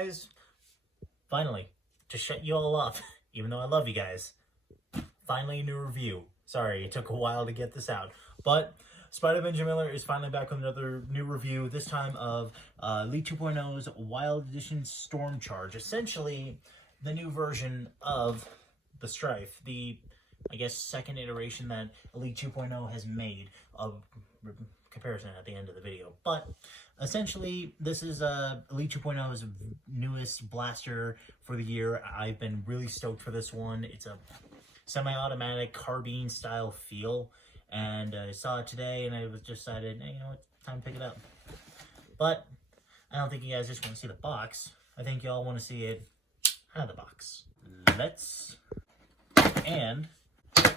guys, finally, to shut you all up, even though I love you guys, finally a new review. Sorry, it took a while to get this out, but Spider-Man Jim Miller is finally back with another new review, this time of Elite 2.0's Wild Edition Stormcharge. Essentially, the new version of the Strife, the, I guess, second iteration that Elite 2.0 has made of comparison at the end of the video. But essentially, this is Elite 2.0's newest blaster for the year. I've been really stoked for this one. It's a semi-automatic carbine style feel, and I saw it today and I was just decided, hey, you know what, time to pick it up. But I don't think you guys just want to see the box. I think y'all want to see it out of the box. Let's and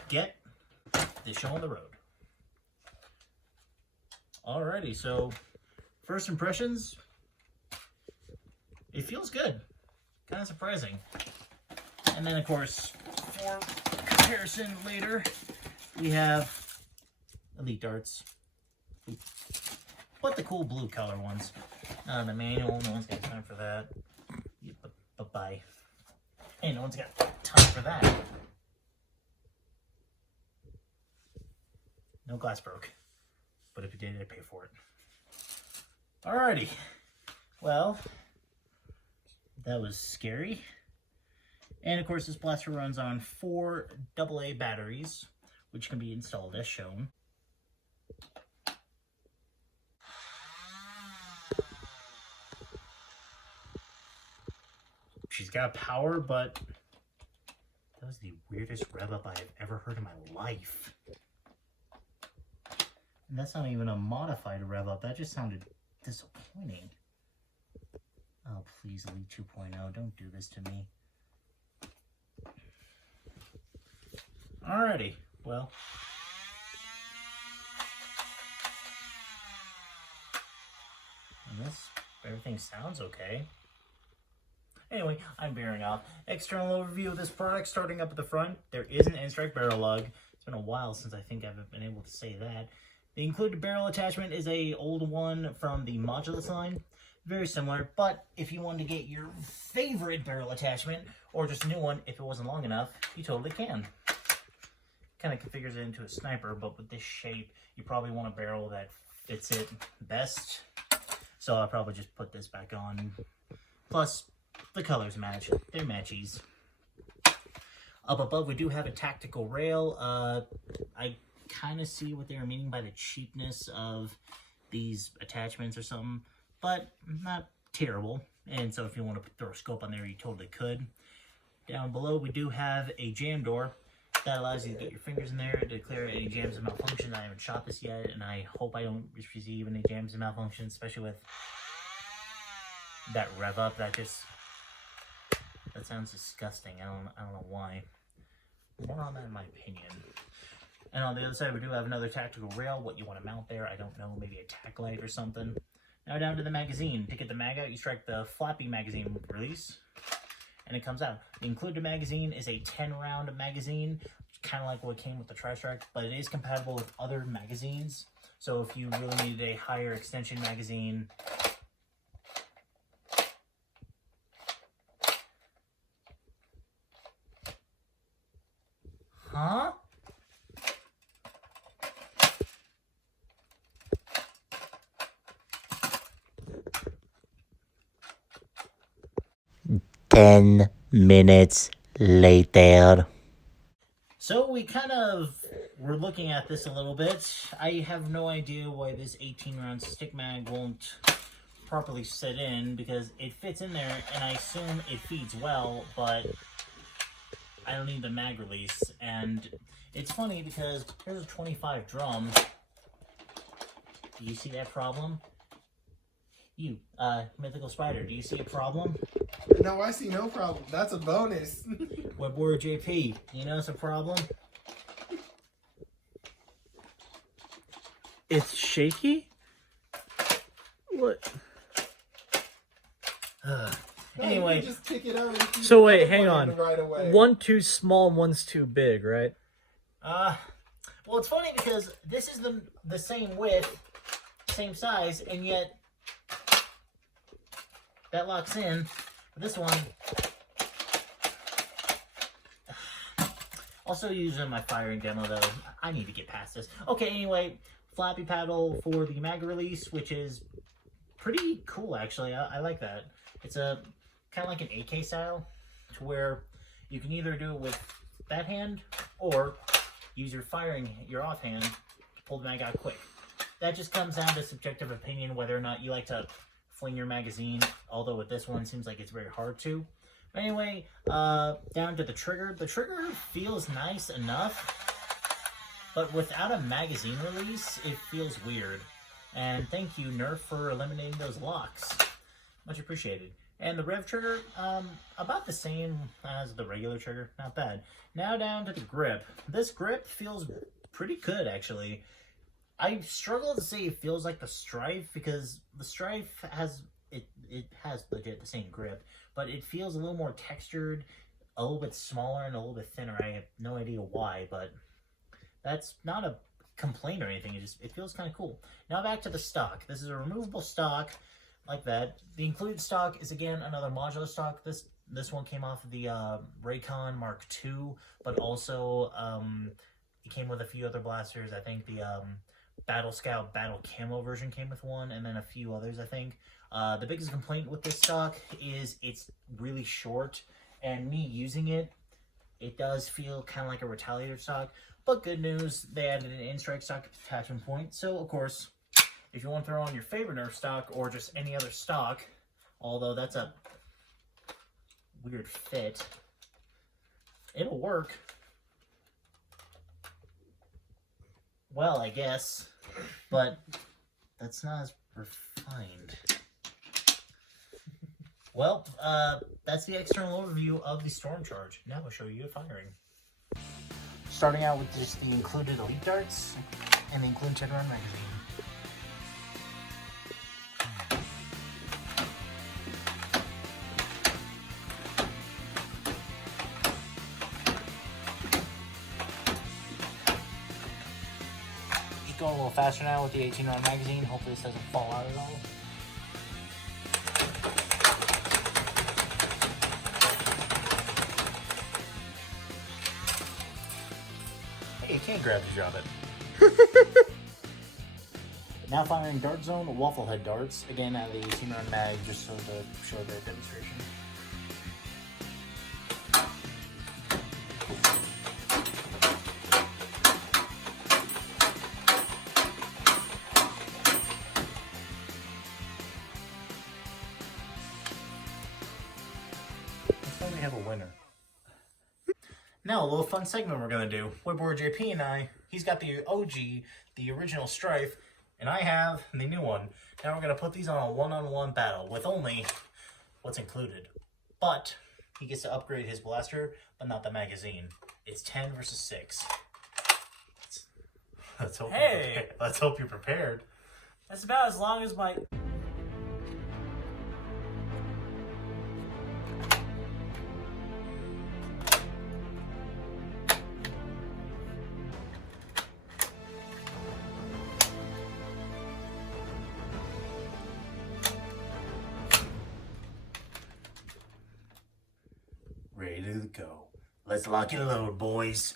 get this show on the road. Alrighty, so first impressions, it feels good, kind of surprising. And then of course, for comparison later, we have Elite darts, but the cool blue color ones. Not the manual, no one's got time for that. Bye-bye. Hey, no one's got time for that. No glass broke. But if you did, I'd pay for it. Alrighty. Well, that was scary. And of course, this blaster runs on 4 AA batteries, which can be installed as shown. She's got power, but that was the weirdest rev up I've ever heard in my life. And that's not even a modified rev up. That just sounded disappointing. Oh, please, Elite 2.0, don't do this to me. Alrighty, well. I guess everything sounds okay. Anyway, I'm veering off. External overview of this product, starting up at the front. There is an N-Strike barrel lug. It's been a while since I think I've been able to say that. The included barrel attachment is a old one from the Modulus line. Very similar, but if you wanted to get your favorite barrel attachment, or just a new one, if it wasn't long enough, you totally can. Kind of configures it into a sniper, but with this shape, you probably want a barrel that fits it best. So I'll probably just put this back on. Plus, the colors match. They're matchies. Up above, we do have a tactical rail. I kind of see what they were meaning by the cheapness of these attachments or something, but not terrible. And so if you want to throw a scope on there, you totally could. Down below, we do have a jam door that allows you to get your fingers in there to declare any jams and malfunctions. I haven't shot this yet, and I hope I don't receive any jams and malfunctions, especially with that rev up. That sounds disgusting. I don't know why. More on that in my opinion. And on the other side, we do have another tactical rail. What you want to mount there, I don't know. Maybe a tack light or something. Now down to the magazine. To get the mag out, you strike the flappy magazine release, and it comes out. The included magazine is a 10-round magazine, kind of like what came with the Tri-Strike, but it is compatible with other magazines. So if you really needed a higher extension magazine, huh? Ten minutes later. So we kind of were looking at this a little bit. I have no idea why this 18-round stick mag won't properly sit in, because it fits in there and I assume it feeds well, but I don't need the mag release. And it's funny because here's a 25 drum. Do you see that problem? You, Mythical Spider, do you see a problem? No, I see no problem. That's a bonus. Web Warrior JP, you notice a problem? It's shaky? What? Anyway. Just kick it out. So wait, hang on. Right away. One too small, one's too big, right? Well, it's funny because this is the same width, same size, and yet that locks in This one, also using my firing demo though. I need to get past this. Okay, anyway, flappy paddle for the mag release, which is pretty cool actually. I like that. It's a kind of like an AK style, to where you can either do it with that hand or use your offhand to pull the mag out quick. That just comes down to subjective opinion whether or not you like to fling your magazine, although with this one it seems like it's very hard to. But anyway, down to the trigger. The trigger feels nice enough, but without a magazine release, it feels weird. And thank you, Nerf, for eliminating those locks. Much appreciated. And the rev trigger, about the same as the regular trigger. Not bad. Now down to the grip. This grip feels pretty good, actually. I struggle to say it feels like the Strife, because the Strife has it has legit the same grip, but it feels a little more textured, a little bit smaller and a little bit thinner. I have no idea why, but that's not a complaint or anything. It feels kind of cool. Now back to the stock. This is a removable stock like that. The included stock is again another modular stock. This one came off of the Raycon Mark II, but also it came with a few other blasters. I think the Battle Scout Battle Camo version came with one, and then a few others, I think. The biggest complaint with this stock is it's really short, and me using it, it does feel kind of like a retaliator stock. But good news, they added an in-strike stock attachment point. So, of course, if you want to throw on your favorite Nerf stock or just any other stock, although that's a weird fit, it'll work. Well, I guess, but that's not as refined. Well, that's the external overview of the Stormcharge. Now we'll show you firing. Starting out with just the included elite darts and the included check around magazine. Just going a little faster now with the 18-round magazine. Hopefully this doesn't fall out at all. Hey, you can't grab to drop it. Now firing dart zone, waffle head darts. Again, out of the 18-round mag, just so to show the demonstration. Let's finally have a winner. Now, a little fun segment we're going to do. Whipboard JP and I, he's got the OG, the original Strife, and I have the new one. Now we're going to put these on a one-on-one battle with only what's included. But he gets to upgrade his blaster, but not the magazine. It's 10 versus 6. Let's hope you're prepared. That's about as long as my... Ready to go. Let's lock and load, boys.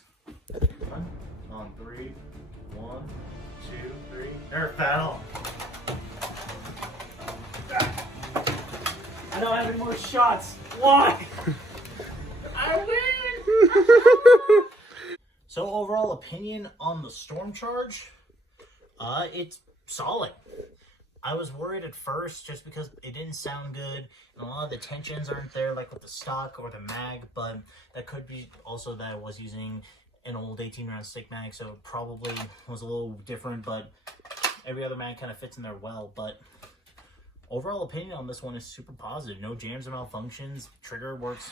On 3, 1, 2, 3. Nerf battle. I don't have any more shots. Why? I win! So overall opinion on the Stormcharge, it's solid. I was worried at first just because it didn't sound good, and a lot of the tensions aren't there like with the stock or the mag, but that could be also that I was using an old 18-round stick mag, so it probably was a little different, but every other mag kind of fits in there well. But overall opinion on this one is super positive. No jams or malfunctions. Trigger works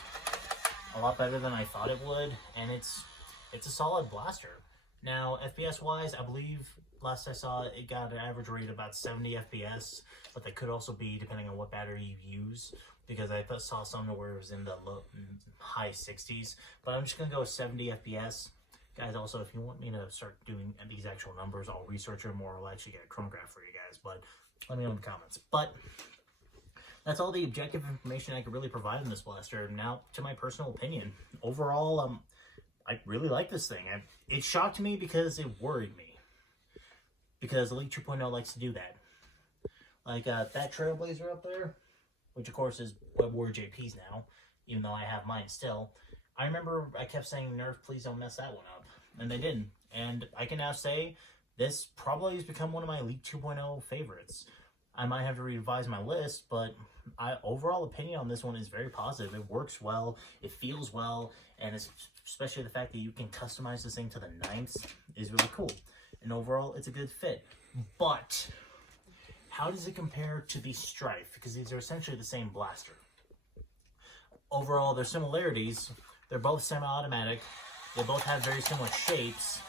a lot better than I thought it would, and it's a solid blaster. Now, FPS-wise, I believe last I saw it got an average rate of about 70 FPS, but that could also be depending on what battery you use, because I saw some where it was in the high 60s, but I'm just going to go with 70 FPS. Guys, also, if you want me to start doing these actual numbers, I'll research them or I'll actually get a chronograph for you guys, but let me know in the comments. But that's all the objective information I could really provide in this blaster. Now, to my personal opinion, overall, I really like this thing. It shocked me because it worried me. Because Elite 2.0 likes to do that. Like that Trailblazer up there, which of course is Web Warrior JP's now, even though I have mine still. I remember I kept saying, Nerf, please don't mess that one up. And they didn't. And I can now say this probably has become one of my Elite 2.0 favorites. I might have to revise my list, but overall opinion on this one is very positive. It works well, it feels well, and especially the fact that you can customize this thing to the 9th is really cool. And overall, it's a good fit. But how does it compare to the Strife? Because these are essentially the same blaster. Overall, their similarities, they're both semi-automatic, they both have very similar shapes,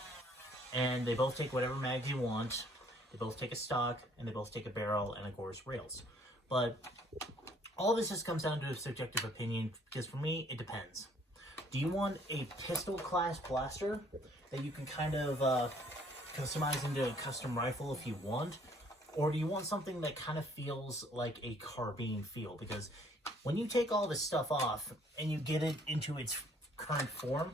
and they both take whatever mag you want. They both take a stock, and they both take a barrel, and of course, rails. But all this just comes down to a subjective opinion, because for me, it depends. Do you want a pistol class blaster that you can kind of customize into a custom rifle if you want? Or do you want something that kind of feels like a carbine feel? Because when you take all this stuff off and you get it into its current form,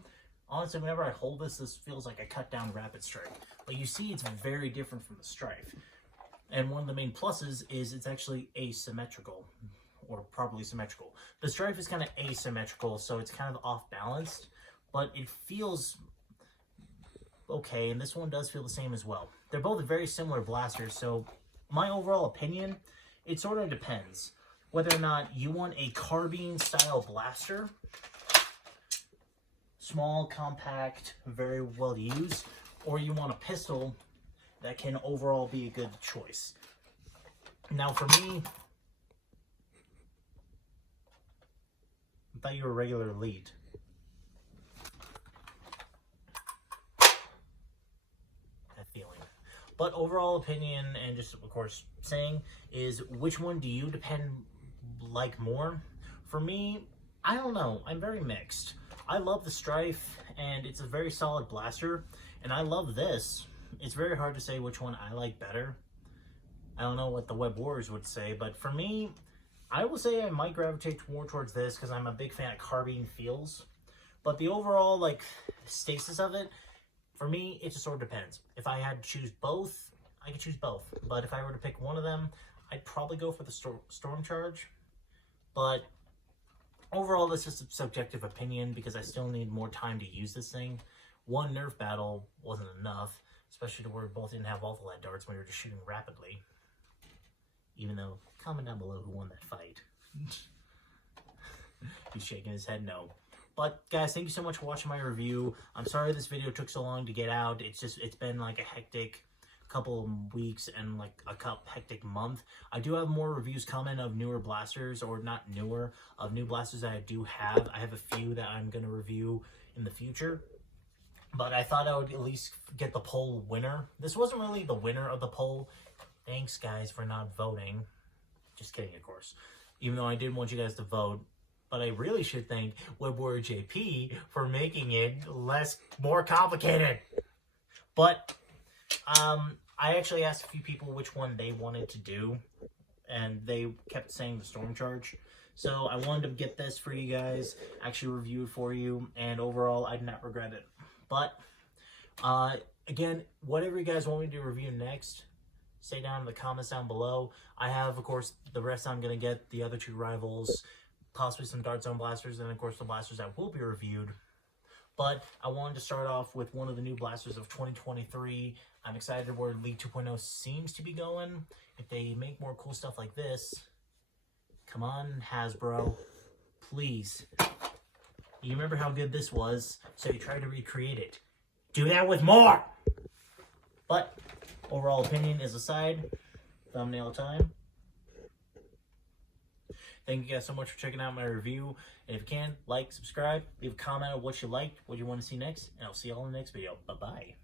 honestly, whenever I hold this, this feels like a cut down Rapid Strike. But you see it's very different from the Strife. And one of the main pluses is it's actually asymmetrical, or properly symmetrical. The Strife is kind of asymmetrical, so it's kind of off balanced, but it feels okay, and this one does feel the same as well. They're both very similar blasters, so my overall opinion, it sort of depends whether or not you want a carbine style blaster, small, compact, very well used, or you want a pistol that can overall be a good choice. Now for me, I thought you were a regular Elite. That feeling. But overall opinion, and just of course saying, is which one do you like more? For me, I don't know. I'm very mixed. I love the Strife, and it's a very solid blaster, and I love this. It's very hard to say which one I like better. I don't know what the Web Warriors would say, but for me, I will say I might gravitate more towards this because I'm a big fan of carbine feels. But the overall, like, stasis of it, for me, it just sort of depends. If I had to choose both, I could choose both. But if I were to pick one of them, I'd probably go for the Stormcharge. But overall, this is a subjective opinion because I still need more time to use this thing. One Nerf battle wasn't enough, especially to where we both didn't have awful lead darts when we were just shooting rapidly. Even though, comment down below who won that fight. He's shaking his head no. But guys, thank you so much for watching my review. I'm sorry this video took so long to get out. It's been like a hectic couple of weeks and like a hectic month. I do have more reviews coming of newer blasters, or not newer, of new blasters that I do have. I have a few that I'm going to review in the future. But I thought I would at least get the poll winner. This wasn't really the winner of the poll. Thanks, guys, for not voting. Just kidding, of course. Even though I did want you guys to vote. But I really should thank Web Warrior JP for making it more complicated. But I actually asked a few people which one they wanted to do, and they kept saying the Stormcharge. So I wanted to get this for you guys, actually review it for you, and overall, I did not regret it. But, again, whatever you guys want me to review next, say down in the comments down below. I have, of course, the rest I'm going to get, the other two rivals, possibly some Dart Zone blasters, and of course the blasters that will be reviewed. But I wanted to start off with one of the new blasters of 2023. I'm excited where League 2.0 seems to be going. If they make more cool stuff like this, come on, Hasbro, please. You remember how good this was, so you tried to recreate it. Do that with more! But, overall opinion is aside. Thumbnail time. Thank you guys so much for checking out my review. And if you can, like, subscribe, leave a comment on what you liked, what you want to see next, and I'll see you all in the next video. Bye-bye.